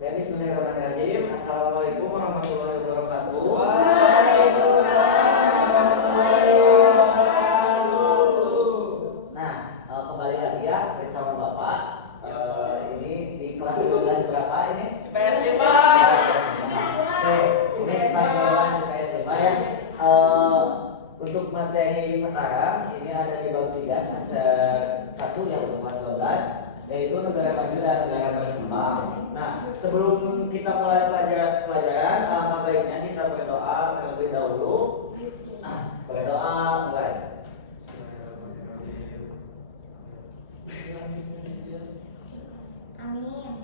Oke, bismillahirrahmanirrahim. Assalamualaikum warahmatullahi wabarakatuh. Waalaikumsalam warahmatullahi wabarakatuh. Nah, kembali lagi ya bersama Bapak. Ini di kelas 12 berapa ini? IPS 5. Oke, ini kelas 12 IPS 5 ya. Untuk materi sekarang ini ada di bab 3 semester 1 ya untuk kelas 12, yaitu negara maju dan negara berkembang. Nah, sebelum kita mulai pelajaran, alangkah baiknya kita berdoa terlebih dahulu. Berdoa mulai. Amin.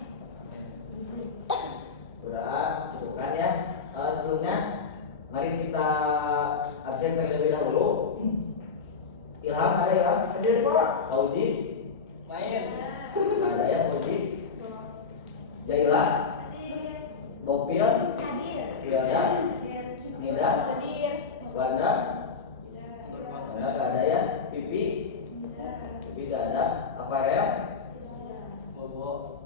Berdoa cukupkan ya. Sebelumnya mari kita absen terlebih dahulu. Ilham, ada Ilham? Hadir Pak. Fauzi Main. ada ya Fauzi. Jaila, Bopil, Tiada, Nida, Wanda, Wanda gak ada ya. Pipi, Pipi gak ada. Aparel, Bobo.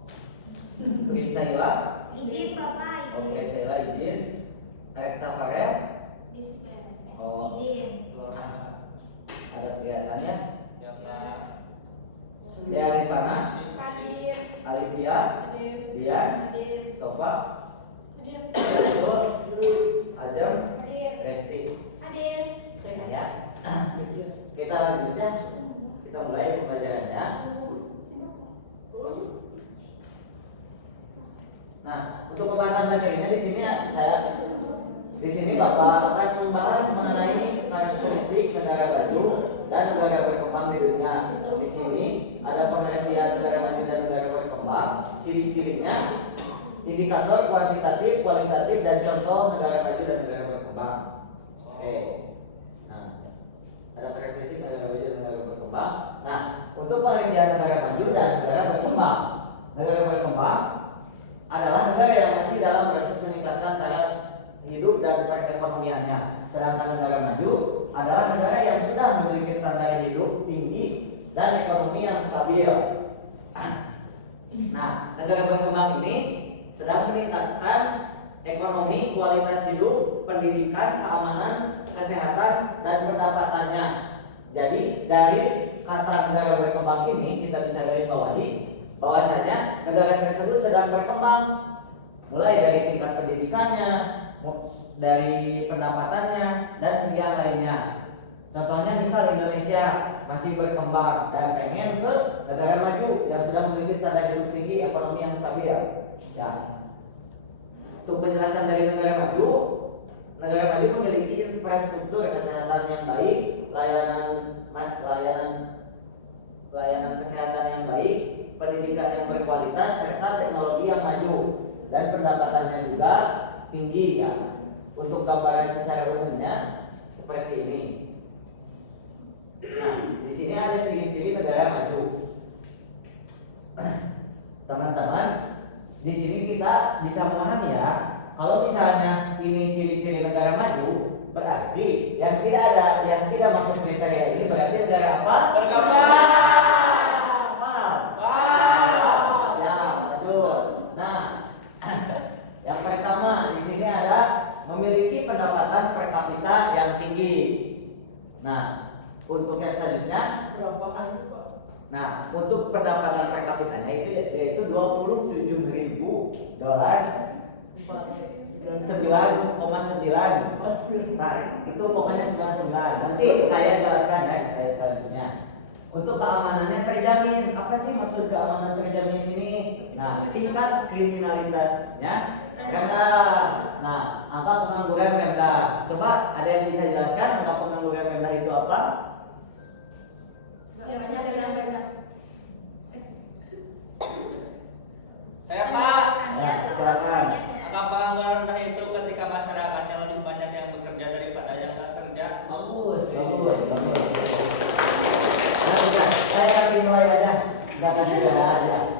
Risaila, Izin Bapak, oke izin. Saila izin. Rekta Farel, oh Izin. ada kelihatannya. Ya Pak. Dea Ripana, Hadir. Alivia, Hadir. Dian, Hadir. Sofa, Hadir. Rasul, Ajam, Hadir. Resti. Hadir. Ya. Kita lanjutnya. Kita mulai pembelajarannya. Nah, untuk pembahasan materinya di sini Bapak akan membahas mengenai karakteristik negara maju dan negara berkembang di dunia. Di sini ada pengertian negara maju dan negara berkembang, ciri-cirinya, indikator kuantitatif, kualitatif, dan contoh negara maju dan negara berkembang. Oke. Nah, ada karakteristik negara maju dan negara berkembang. Nah, untuk pengertian negara maju dan negara berkembang. Negara berkembang adalah negara yang masih dalam proses meningkatkan taraf hidup dan perekonomiannya. Sedangkan negara maju adalah negara yang sudah memiliki standar hidup tinggi dan ekonomi yang stabil. Nah, negara berkembang ini sedang meningkatkan ekonomi, kualitas hidup, pendidikan, keamanan, kesehatan, dan pendapatannya. Jadi dari kata negara berkembang ini kita bisa garis bawahi bahwasanya negara tersebut sedang berkembang, mulai dari tingkat pendidikannya, dari pendapatannya, dan yang lainnya. Contohnya misal Indonesia masih berkembang dan pengen ke negara maju yang sudah memiliki standar hidup tinggi, ekonomi yang stabil. Ya. Untuk penjelasan dari negara maju memiliki infrastruktur kesehatan yang baik, layanan kesehatan yang baik, pendidikan yang berkualitas, serta teknologi yang maju, dan pendapatannya juga tinggi ya. Untuk gambaran secara umumnya seperti ini. Nah, di sini ada ciri-ciri negara maju. Teman-teman, di sini kita bisa memahami ya, kalau misalnya ini ciri-ciri negara maju, berarti yang tidak masuk kriteria ini berarti negara apa? Berkembang. Ya, lanjut. Nah, yang pertama di sini ada memiliki pendapatan per kapita yang tinggi. Nah, untuk yang selanjutnya, nah untuk pendapatan per kapitanya itu yaitu $27.000, 9,9. Nah, itu pokoknya 99. Nanti saya jelaskan ya di slide selanjutnya. Untuk keamanannya terjamin. Apa sih maksud keamanan terjamin ini? Nah, tingkat kriminalitasnya rendah. Nah, angka pengangguran rendah. Coba ada yang bisa jelaskan angka pengangguran rendah itu apa? Saya Pak. Ya, silakan. Angka pengangguran rendah itu ketika masyarakatnya lebih banyak yang bekerja daripada yang tak kerja. Bagus. Nah, sudah, saya kasih mulai aja. Enggak kasih jalan aja.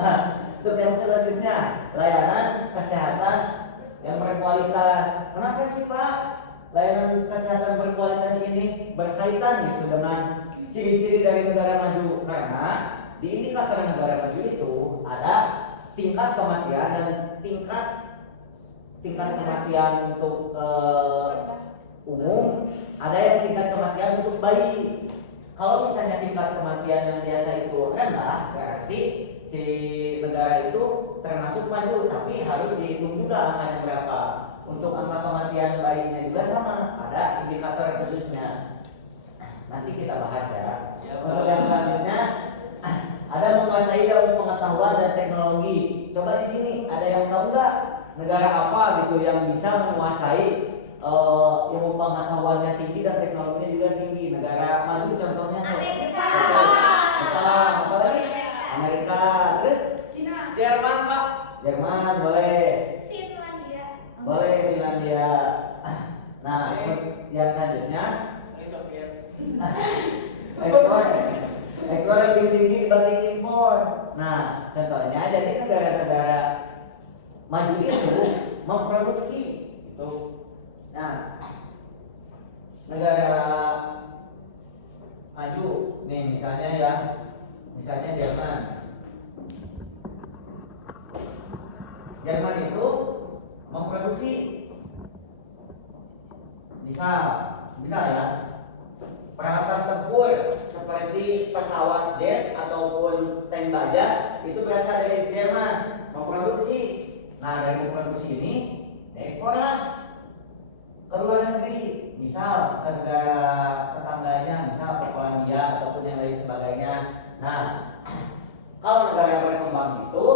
Nah, untuk yang selanjutnya, layanan kesehatan yang berkualitas. Kenapa sih Pak layanan kesehatan berkualitas ini berkaitan gitu dengan ciri-ciri dari negara maju? Karena di indikator negara maju itu ada tingkat kematian dan tingkat kematian untuk umum, ada yang tingkat kematian untuk bayi. Kalau misalnya tingkat kematian yang biasa itu rendah, berarti si negara itu termasuk maju, tapi harus dihitung juga angkanya berapa. Untuk angka kematian bayinya juga sama, ada indikator khususnya. Nanti kita bahas ya. Untuk yang selanjutnya, ada menguasai ilmu pengetahuan dan teknologi. Coba di sini ada yang tahu nggak negara apa gitu yang bisa menguasai ilmu pengetahuannya tinggi dan teknologinya juga tinggi? Negara maju contohnya Amerika. Jepang, apa lagi? Amerika, terus Cina. Jerman, Pak. Jerman boleh, Finlandia. boleh Finlandia. Nah, yang selanjutnya Ini Soviet. ekspor lebih tinggi dibanding impor. Nah, contohnya jadi negara-negara maju itu memproduksi itu. Nah, negara maju nih misalnya Jerman itu memproduksi misal ya peralatan tempur seperti pesawat jet ataupun tank baja itu berasal dari Jerman memproduksi. Nah, dari memproduksi ini diekspor lah ke luar negeri, misal ke negara tetangganya, misal ke Polandia ataupun yang lain sebagainya. Nah, kalau negara berkembang itu,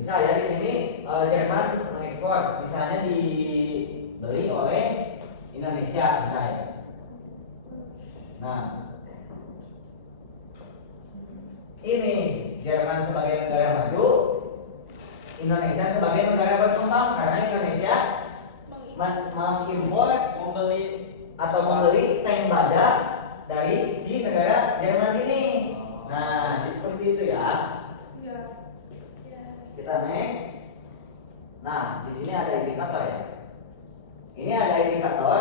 misal ya di sini Jerman mengekspor, misalnya dibeli oleh Indonesia misalnya. Nah, ini Jerman sebagai negara maju, Indonesia sebagai negara berkembang karena Indonesia mengimpor membeli tank baja dari si negara Jerman ini. Nah, jadi seperti itu ya. Kita next. Nah, di sini ada indikator ya. Ini ada indikator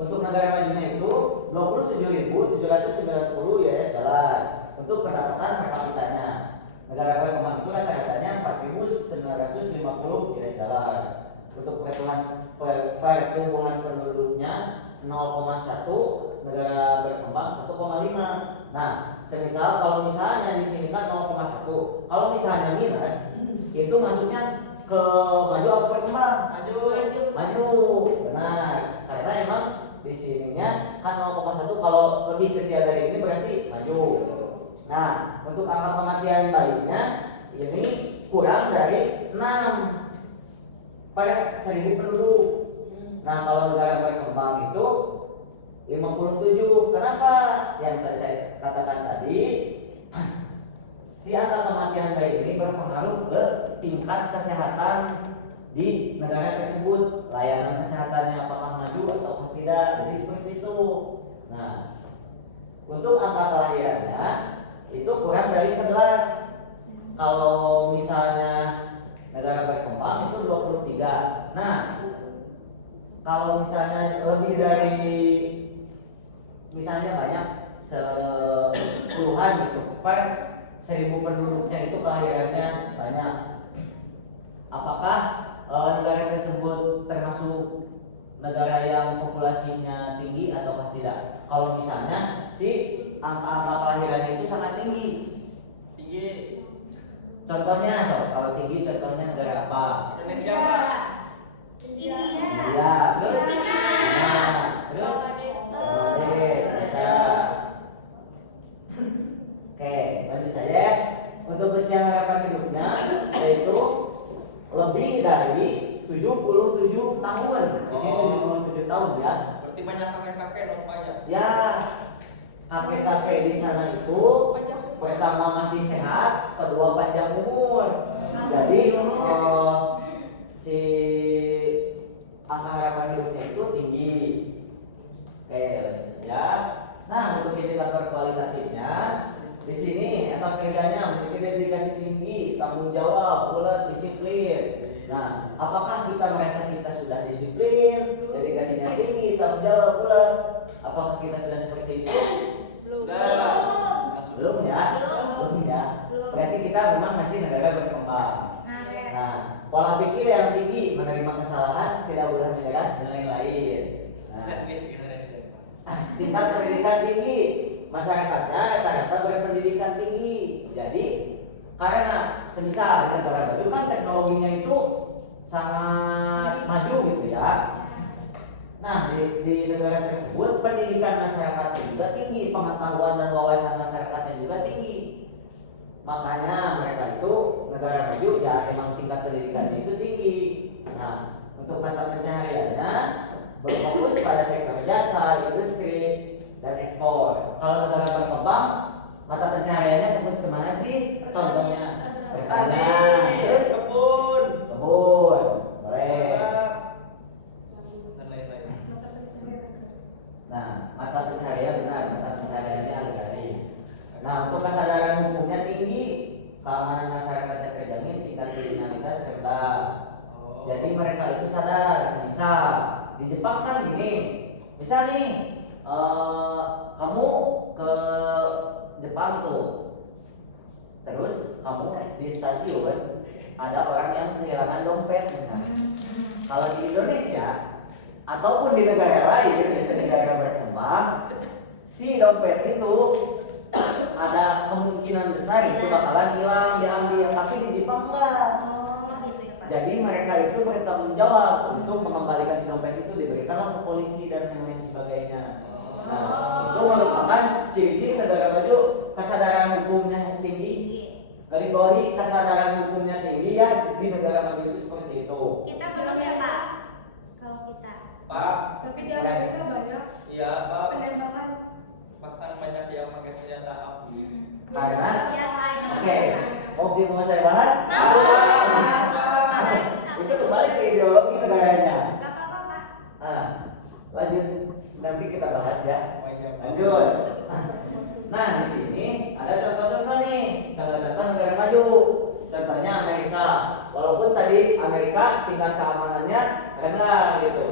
untuk negara majunya itu 27.790 US dollar untuk pendapatan per kapitanya. Negara berkembang itu rata-ratanya 4.950 US dollar. Untuk pertumbuhan penduduknya 0,1, negara berkembang 1,5. Nah, semisal kalau misalnya di sini kan 0,1, kalau misalnya minus, itu maksudnya ke maju apa berkembang? Maju. Benar. Karena emang di sininya kan 0,1, kalau lebih kecil dari ini berarti maju. Nah, untuk angka kematian bayinya ini kurang dari 6 per 1000 penduduk. Nah, kalau negara berkembang itu 57. Kenapa? Yang tadi saya katakan tadi, si angka kematian bayi ini berpengaruh ke tingkat kesehatan di negara tersebut. Layanan kesehatannya apakah maju atau tidak. Jadi seperti itu. Nah, untuk angka kelahirannya itu kurang dari 11. Kalau misalnya negara berkembang itu 23. Nah, kalau misalnya lebih dari misalnya banyak sepuluhan gitu per 1000 penduduknya itu kelahirannya banyak, apakah negara tersebut termasuk negara yang populasinya tinggi ataukah tidak? Kalau misalnya si angka-angka kelahirannya itu sangat tinggi. Contohnya, kalau tinggi contohnya negara apa? Indonesia, Pak. India. Terus? Nah, terus? Bangladesh, bisa. Oke, lanjut saja. Untuk usia harapan hidupnya yaitu lebih dari 77 tahun. Di sini 77 tahun ya. Berarti banyak kakek-kakek dong, Pak ya. Ya, kakek-kakek di sana itu pertama masih sehat, kedua panjang umur. Jadi si angka harapan hidupnya itu tinggi. Oke, lanjut ya. Nah, untuk indikator kualitatifnya di sini atas kerjanya memiliki dedikasi tinggi, tanggung jawab, bulat, disiplin. Nah, apakah kita merasa kita sudah disiplin, dedikasinya tinggi, tanggung jawab, bulat? Apakah kita sudah seperti itu? Sudah. Belum ya? Belum ya? Belum. kita memang masih negara berkembang. Nah, ya. Nah, pola pikir yang tinggi menerima kesalahan, tidak mudah menyerah dan lain-lain. Nah, Servis Indonesia. tingkat pendidikan tinggi, masyarakatnya rata-rata berpendidikan tinggi. Jadi karena semisal di negara maju kan teknologinya itu sangat maju gitu ya. Nah, di negara tersebut pendidikan masyarakatnya juga tinggi, pengetahuan dan wawasan masyarakatnya juga tinggi. Makanya mereka itu negara maju ya emang tingkat pendidikannya itu tinggi. Nah, untuk mata pencahariannya berfokus pada sektor jasa, industri, dan ekspor. Kalau negara berkembang, mata pencahariannya fokus kemana sih? Contohnya pertanian, terus kebun, kebun, boleh. dan lain-lain. Nah, mata pencaharian benar, mata pencahariannya agraris. Nah, untuk kesadaran hukumnya tinggi, keamanan masyarakatnya terjamin, tingkat kriminalitas rendah. Jadi mereka itu sadar, misal di Jepang kan gini, misal nih kamu ke Jepang tuh, terus kamu di stasiun ada orang yang kehilangan dompet misalnya. Kalau di Indonesia ataupun di negara lain, di negara berkembang, si dompet itu ada kemungkinan besar itu bakalan hilang, diambil, tapi di Jepang enggak. Oh, gitu ya, Pak. Jadi mereka itu bertanggung jawab untuk mengembalikan si dompet itu, diberikanlah ke polisi dan lain sebagainya. Nah, itu merupakan ciri-ciri negara maju, kesadaran hukumnya yang tinggi. Garis bawahi kesadaran hukumnya tinggi ya di negara maju itu seperti itu. Kita belum ya, Pak. Kalau kita. Pak, Tapi di Amerika banyak iya Pak, penembakan. bahkan banyak yang pakai senjata api. Karena Iya, Pak. oke, mobil mau saya bahas? Bahas. Itu kembali ke ideologi negaranya. Gak apa-apa, Pak. Nah, lanjut nanti kita bahas ya. Banyak. Lanjut. Nah, di sini ada contoh-contoh nih, contoh-contoh negara maju. Contohnya Amerika. Walaupun tadi Amerika tingkat keamanannya rendah gitu.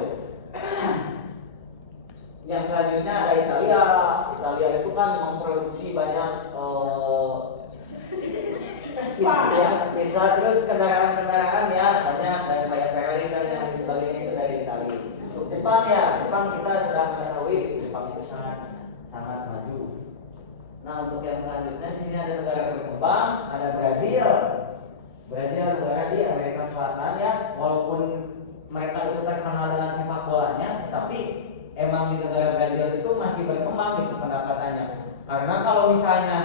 Yang selanjutnya ada Italia. Italia itu kan memproduksi banyak pizza, terus kendaraan-kendaraan ya banyak, dan kayak Ferrari dan lain sebagainya itu dari Italia. Untuk Jepang ya, Jepang kita sudah mengetahui Jepang itu sangat maju. Nah, untuk yang selanjutnya di sini ada negara berkembang, ada Brazil. Brazil negara di Amerika Selatan ya, walaupun mereka itu terkenal dengan sepak bolanya, tetapi emang di negara Brazil itu masih berkembang gitu pendapatannya. Karena kalau misalnya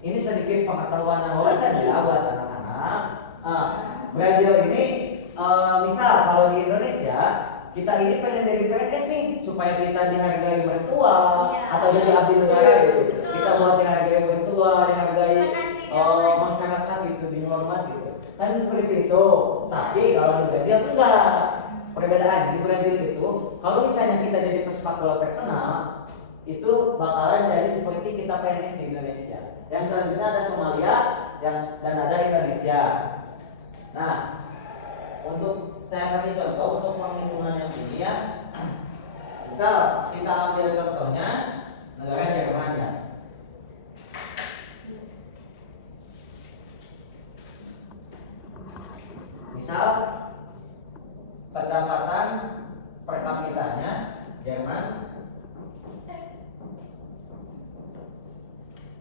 ini sedikit pengetahuan dan wawasan ya buat anak-anak. Brazil ini misal kalau di Indonesia kita ini pengen jadi PNS nih supaya kita dihargai mertua atau jadi abdi negara gitu. Kita buat dihargai mertua, dihargai masyarakat itu, dihormati gitu. Kan seperti itu. Tapi kalau di Brazil enggak. Perbedaan di Brazil itu, kalau misalnya kita jadi pesepak bola terkenal, itu bakalan jadi seperti kita PNS di Indonesia. Yang selanjutnya ada Somalia dan ada Indonesia. Nah, untuk saya kasih contoh untuk penghitungan yang ini ya. Misal kita ambil contohnya negara Jerman ya. Misal pendapatan per kapitanya Jerman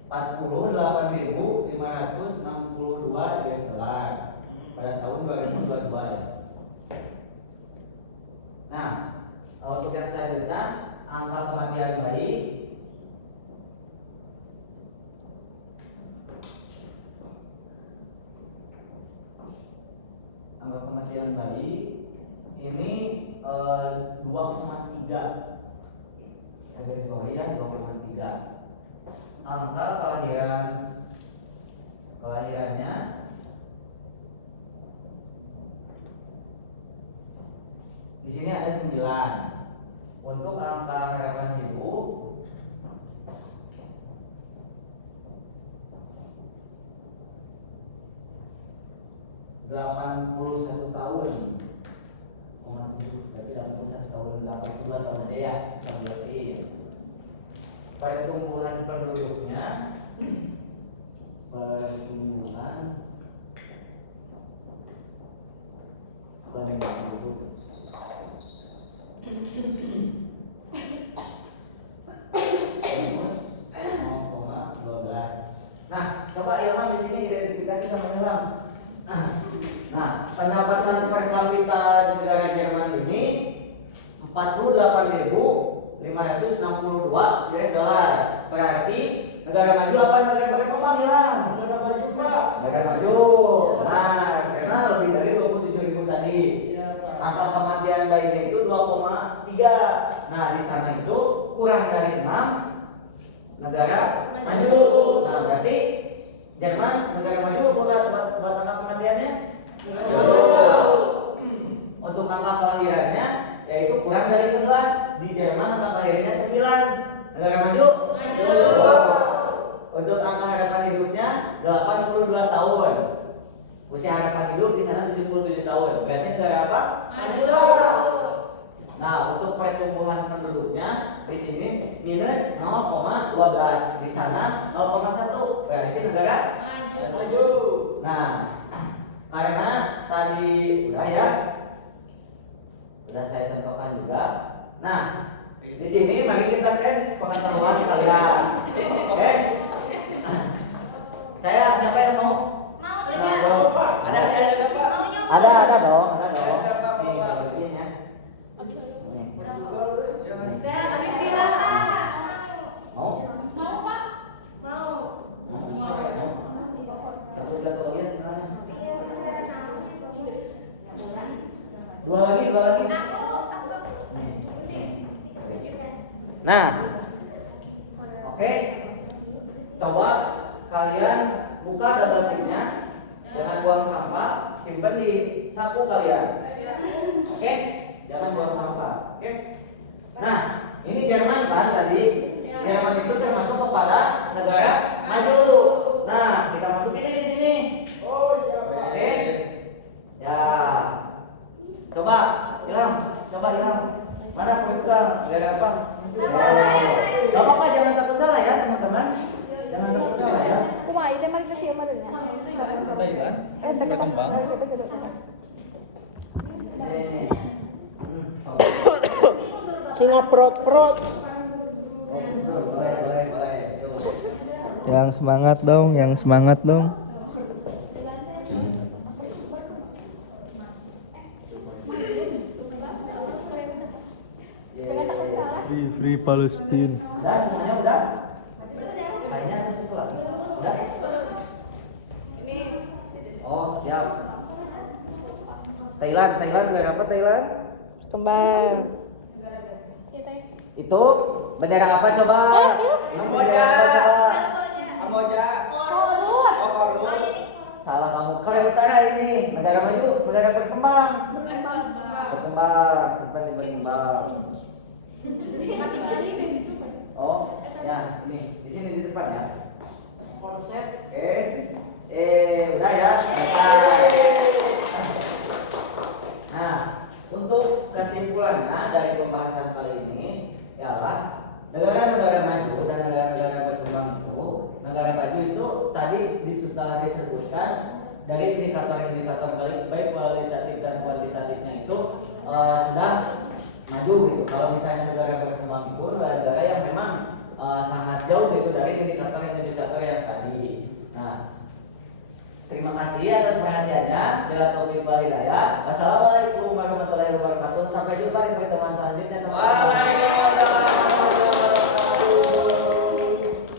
48.562 US dollar pada tahun 2022. Nah, untuk yang selanjutnya angka kematian bayi ini 2,3. Saya garis bawahi ya 2,3. Angka kelahirannya di sini ada 9. Untuk angka harapan hidup (81 tahun). Berarti 81 tahun, 82 tahun aja ya, berarti. Pertumbuhan penduduknya Coba Ilham di sini identifikasi sama Ilham. Nah, pendapatan per kapita di negara Jerman ini 48.562 US dollar. Berarti negara maju apa negara berkembang Ilham? Negara maju, Pak. Negara maju. Nah, karena lebih dari 27.000 tadi. Iya, Pak. Angka kematian bayinya itu 2,3. Nah, di sana itu kurang dari 6 negara maju. Nah, berarti Jerman negara maju buat angka kematiannya? Maju. Untuk angka kelahirannya yaitu kurang dari 11. Di Jerman angka kelahirannya 9. Negara maju? Untuk angka harapan hidupnya 82 tahun. Usia harapan hidup di sana 77 tahun. Berarti negara apa? Maju. Nah, untuk pertumbuhan penduduknya di sini minus 0,12, di sana 0,1. Berarti negara Maju. Nah, karena tadi udah ya, udah saya contohkan juga. Nah, di sini mari kita tes pengetahuan kalian. Tes. Siapa yang mau? Mau Nah, juga. dong. Ada Pak. Mau nyoba. Ada dong, ada dong. Siapa, Nih, Pak? kalau begini ya. Nih. Udah, habis bilang Pak. Mau? Mau, Pak? Mau. Aku udah tahu ya sekarang. Iya, bener. Dua lagi. Aku. Nih. Nah, oke. Coba kalian buka double ticknya, jangan buang sampah, simpan di saku kalian. Oke? Jangan buang sampah. Oke? Nah, ini Jerman kan tadi. Jerman itu termasuk kepada negara maju. Nah, kita masukin ini di sini. Oh, siapa? Oke? Ya. Coba Ilham. Mana Portugal? Negara apa? Gak apa-apa, jangan takut salah ya teman-teman. Jangan takut salah ya. Kumaha ieu teh mari kasih amarnya. Thailand. Tapi Berkembang. Nih. Singa perut-perut. Oh, betul. Boleh. Yuk. Yang semangat dong. Free Palestine. Udah semuanya udah? Kayaknya ada satu lagi. Udah? Oh, siap. Thailand negara apa Thailand? Kembang. Itu bendera apa coba? Ini bendera apa coba? Kamboja. Korut. Oh, Korut. Salah kamu. Korea Utara ini negara maju, negara berkembang. Berkembang, simpan di berkembang. Oh, ya ini di sini di depan ya. Oke. Udah ya. Nah, untuk kesimpulannya dari pembahasan kali ini ialah negara-negara maju dan negara-negara berkembang itu, negara maju itu tadi sudah disebutkan dari indikator-indikator baik kualitatif dan kuantitatifnya itu sudah maju gitu. Kalau misalnya negara berkembang itu negara yang memang sangat jauh gitu dari indikator-indikator yang tadi. Nah, terima kasih atas perhatiannya. Bila taufiq wal hidayah. Wassalamualaikum warahmatullahi wabarakatuh. Sampai jumpa di pertemuan selanjutnya teman-teman.